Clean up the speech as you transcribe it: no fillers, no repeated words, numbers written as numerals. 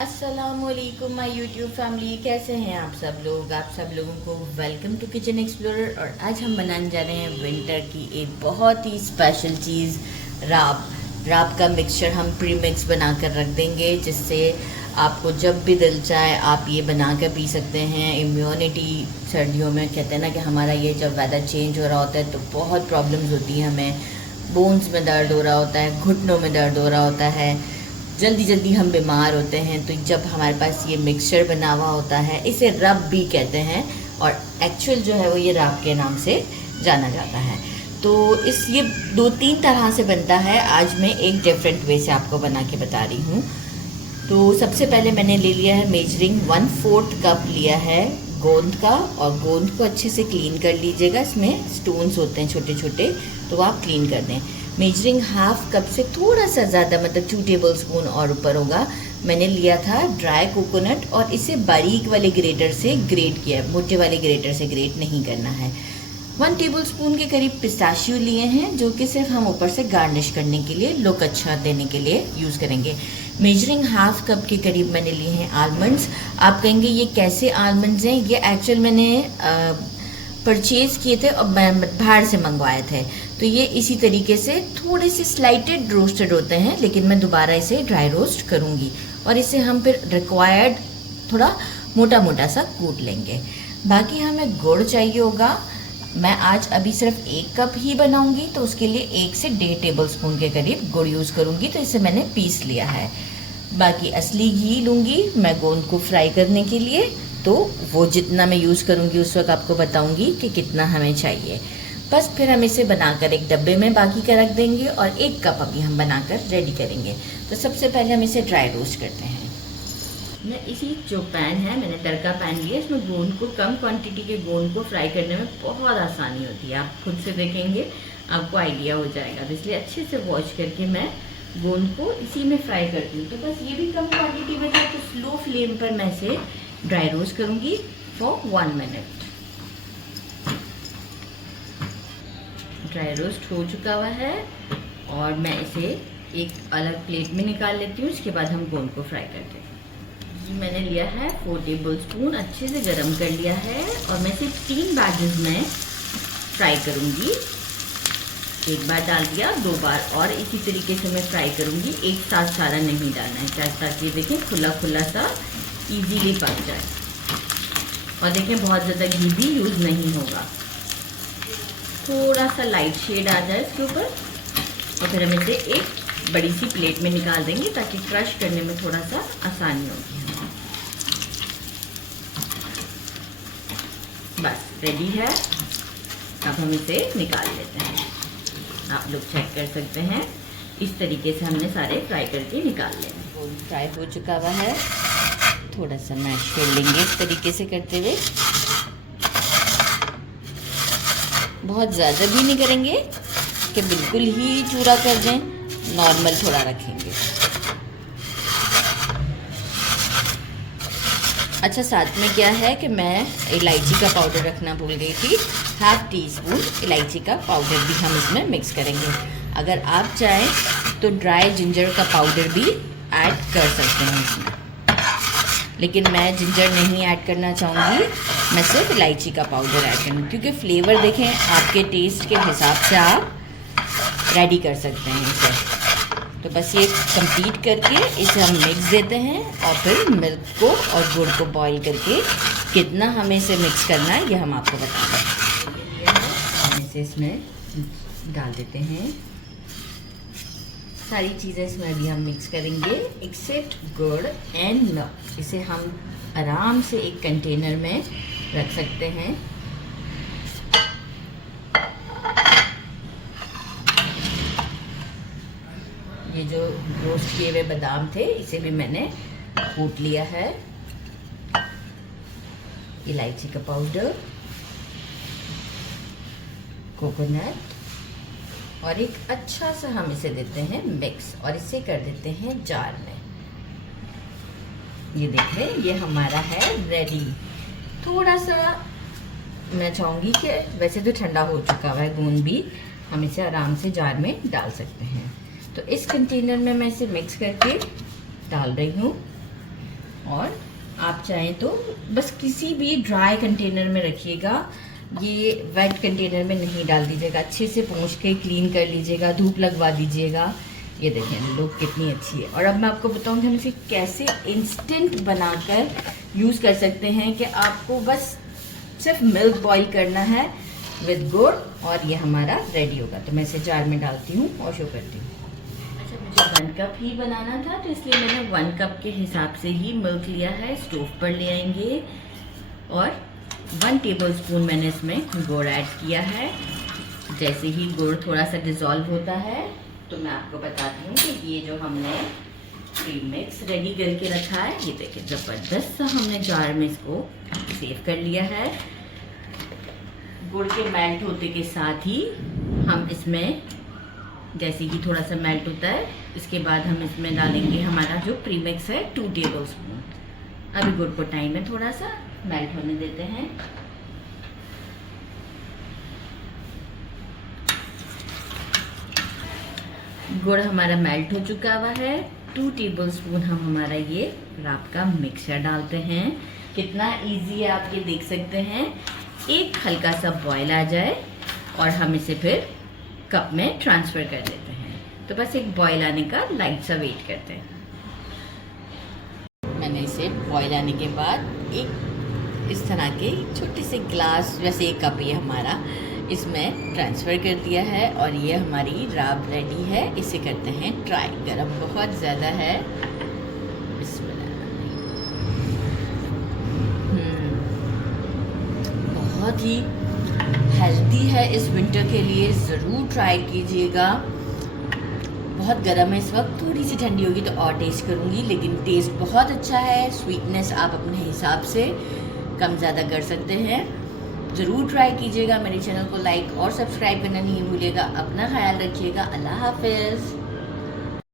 अस्सलामुअलैकुम my YouTube family, कैसे हैं आप सब लोगों को वेलकम टू किचन एक्सप्लोरर। और आज हम बनाने जा रहे हैं विंटर की एक बहुत ही स्पेशल चीज़, राब का मिक्सचर हम प्री मिक्स बना कर रख देंगे, जिससे आपको जब भी दिल चाहे आप ये बना कर पी सकते हैं। इम्यूनिटी सर्दियों में कहते हैं ना कि हमारा ये जब वेदर चेंज हो रहा होता है तो बहुत प्रॉब्लम्स होती हैं, हमें बोन्स में दर्द हो रहा होता है, घुटनों में दर्द हो रहा होता है, जल्दी जल्दी हम बीमार होते हैं। तो जब हमारे पास ये मिक्सचर बना हुआ होता है, इसे रब भी कहते हैं और एक्चुअल जो है वो ये राब के नाम से जाना जाता है। तो ये 2-3 तरह से बनता है। आज मैं एक डिफरेंट वे से आपको बना के बता रही हूँ। तो सबसे पहले मैंने ले लिया है मेजरिंग 1/4 कप लिया है गोंद का, और गोंद को अच्छे से क्लीन कर लीजिएगा। इसमें स्टोन्स होते हैं छोटे छोटे, तो आप क्लीन कर दें। मेजरिंग 1/2 कप से थोड़ा सा ज़्यादा, मतलब 2 टेबलस्पून और ऊपर होगा, मैंने लिया था ड्राई कोकोनट, और इसे बारीक वाले ग्रेटर से ग्रेट किया, मोटे वाले ग्रेटर से ग्रेट नहीं करना है। 1 टेबलस्पून के करीब पिस्ताशियो लिए हैं, जो कि सिर्फ हम ऊपर से गार्निश करने के लिए, लुक अच्छा देने के लिए यूज़ करेंगे। मेजरिंग 1/2 कप के करीब मैंने लिए हैं आलमंड्स। आप कहेंगे ये कैसे आलमंड्स हैं? ये एक्चुअल मैंने परचेज़ किए थे और बाहर से मंगवाए थे। तो ये इसी तरीके से थोड़े से स्लाइटेड रोस्टेड होते हैं, लेकिन मैं दोबारा इसे ड्राई रोस्ट करूँगी और इसे हम फिर रिक्वायर्ड थोड़ा मोटा मोटा सा कूट लेंगे। बाकी हमें गुड़ चाहिए होगा। मैं आज अभी सिर्फ 1 कप ही बनाऊंगी, तो उसके लिए 1 से 1.5 टेबलस्पून के करीब गुड़ यूज़ करूँगी। तो इसे मैंने पीस लिया है। बाकी असली घी लूँगी मैं गोंद को फ्राई करने के लिए, तो वो जितना मैं यूज़ करूँगी उस वक्त आपको बताऊँगी कि कितना हमें चाहिए। बस फिर हम इसे बनाकर एक डब्बे में बाकी का रख देंगे और 1 कप अभी हम बनाकर रेडी करेंगे। तो सबसे पहले हम इसे ड्राई रोस्ट करते हैं। मैं इसी जो पैन है, मैंने तड़का पैन लिया, इसमें गोंद को, कम क्वांटिटी के गोंद को फ्राई करने में बहुत आसानी होती है। आप खुद से देखेंगे आपको आइडिया हो जाएगा। तो इसलिए अच्छे से वॉश करके मैं गोंद को इसी में फ्राई करती हूँ। तो बस ये भी कम क्वांटिटी में था, तो स्लो फ्लेम पर मैं इसे ड्राई रोस्ट करूँगी फॉर 1 मिनट। ड्राई रोस्ट हो चुका हुआ है और मैं इसे एक अलग प्लेट में निकाल लेती हूँ। इसके बाद हम गोंद को फ्राई करते हैं। मैंने लिया है 4 टेबलस्पून, अच्छे से गरम कर लिया है और मैं इसे 3 बैचेस में फ्राई करूँगी। 1 बार डाल दिया, 2 बार और इसी तरीके से मैं फ्राई करूँगी। एक साथ सारा नहीं डालना है, ताकि देखें खुला खुला सा इजीली पक जाए। और देखें बहुत ज़्यादा घी भी यूज़ नहीं होगा, थोड़ा सा लाइट शेड आ जाए इसके ऊपर। और फिर हम इसे एक बड़ी सी प्लेट में निकाल देंगे, ताकि क्रश करने में थोड़ा सा आसानी होगी। बस रेडी है, अब हम इसे निकाल लेते हैं। आप लोग चेक कर सकते हैं, इस तरीके से हमने सारे फ्राई करके निकाल लेंगे। गोंद फ्राई हो चुका हुआ है, थोड़ा सा मैश कर लेंगे इस तरीके से करते हुए। बहुत ज़्यादा भी नहीं करेंगे कि बिल्कुल ही चूरा कर दें, नॉर्मल थोड़ा रखेंगे। अच्छा, साथ में क्या है कि मैं इलायची का पाउडर रखना भूल गई थी। 1/2 टीस्पून इलायची का पाउडर भी हम इसमें मिक्स करेंगे। अगर आप चाहें तो ड्राई जिंजर का पाउडर भी ऐड कर सकते हैं इसमें, लेकिन मैं जिंजर नहीं ऐड करना चाहूँगी। मैं सिर्फ इलायची का पाउडर ऐड करूँगी, क्योंकि फ्लेवर देखें आपके टेस्ट के हिसाब से आप रेडी कर सकते हैं इसे। तो बस ये कंप्लीट करके इसे हम मिक्स देते हैं और फिर मिल्क को और गुड़ को बॉईल करके कितना हमें इसे मिक्स करना है ये हम आपको बताएंगे। हम इसे इसमें डाल देते हैं। सारी चीज़ें इसमें अभी हम मिक्स करेंगे एक्सेप्ट गुड़ एंड मिल्क। इसे हम आराम से एक कंटेनर में रख सकते हैं। ये जो रोस्ट किए हुए बादाम थे, इसे भी मैंने कूट लिया है। इलायची का पाउडर, कोकोनट, और एक अच्छा सा हम इसे देते हैं मिक्स और इसे कर देते हैं जार में। ये देखें, ये हमारा है रेडी। थोड़ा सा मैं चाहूँगी कि वैसे तो ठंडा हो चुका हुआ है गोंद भी, हम इसे आराम से जार में डाल सकते हैं। तो इस कंटेनर में मैं इसे मिक्स करके डाल रही हूँ। और आप चाहें तो बस किसी भी ड्राई कंटेनर में रखिएगा, ये वेट कंटेनर में नहीं डाल दीजिएगा। अच्छे से पोंछ के क्लीन कर लीजिएगा, धूप लगवा दीजिएगा। ये देखें लुक कितनी अच्छी है। और अब मैं आपको बताऊँ कि हम इसे कैसे इंस्टेंट बनाकर यूज़ कर सकते हैं कि आपको बस सिर्फ मिल्क बॉईल करना है विद गुड़ और ये हमारा रेडी होगा। तो मैं इसे जार में डालती हूँ और शो करती हूँ। अच्छा, मुझे 1 कप ही बनाना था तो इसलिए मैंने 1 कप के हिसाब से ही मिल्क लिया है। स्टोव पर ले आएंगे और 1 टेबलस्पून मैंने इसमें गुड़ ऐड किया है। जैसे ही गुड़ थोड़ा सा डिज़ोल्व होता है तो मैं आपको बताती हूँ कि ये जो हमने प्रीमिक्स रेडी करके रखा है, ये देखिए ज़बरदस्त सा हमने जार में इसको सेव कर लिया है। गुड़ के मेल्ट होते के साथ ही हम इसमें जैसे ही थोड़ा सा मेल्ट होता है इसके बाद हम इसमें डालेंगे हमारा जो प्रीमिक्स है 2 टेबलस्पून। अभी गुड़ को टाइम में थोड़ा सा मेल्ट होने देते हैं। गुड़ हमारा मेल्ट हो चुका हुआ है। 2 टेबलस्पून हम हमारा ये राब का मिक्सचर डालते हैं। कितना इजी है आप ये देख सकते हैं। एक हल्का सा बॉयल आ जाए और हम इसे फिर कप में ट्रांसफ़र कर देते हैं। तो बस एक बॉयल आने का लाइट सा वेट करते हैं। मैंने इसे बॉयल आने के बाद एक इस तरह के छोटे से ग्लास, वैसे एक कप ये हमारा, इसमें ट्रांसफ़र कर दिया है और ये हमारी राब रेडी है। इसे करते हैं ट्राई। गरम बहुत ज़्यादा है। बहुत ही हेल्दी है, इस विंटर के लिए ज़रूर ट्राई कीजिएगा। बहुत गर्म है इस वक्त, थोड़ी सी ठंडी होगी तो और टेस्ट करूँगी, लेकिन टेस्ट बहुत अच्छा है। स्वीटनेस आप अपने हिसाब से कम ज़्यादा कर सकते हैं। ज़रूर ट्राई कीजिएगा। मेरे चैनल को लाइक और सब्सक्राइब करना नहीं भूलिएगा। अपना ख्याल रखिएगा। अल्लाह हाफ़िज़।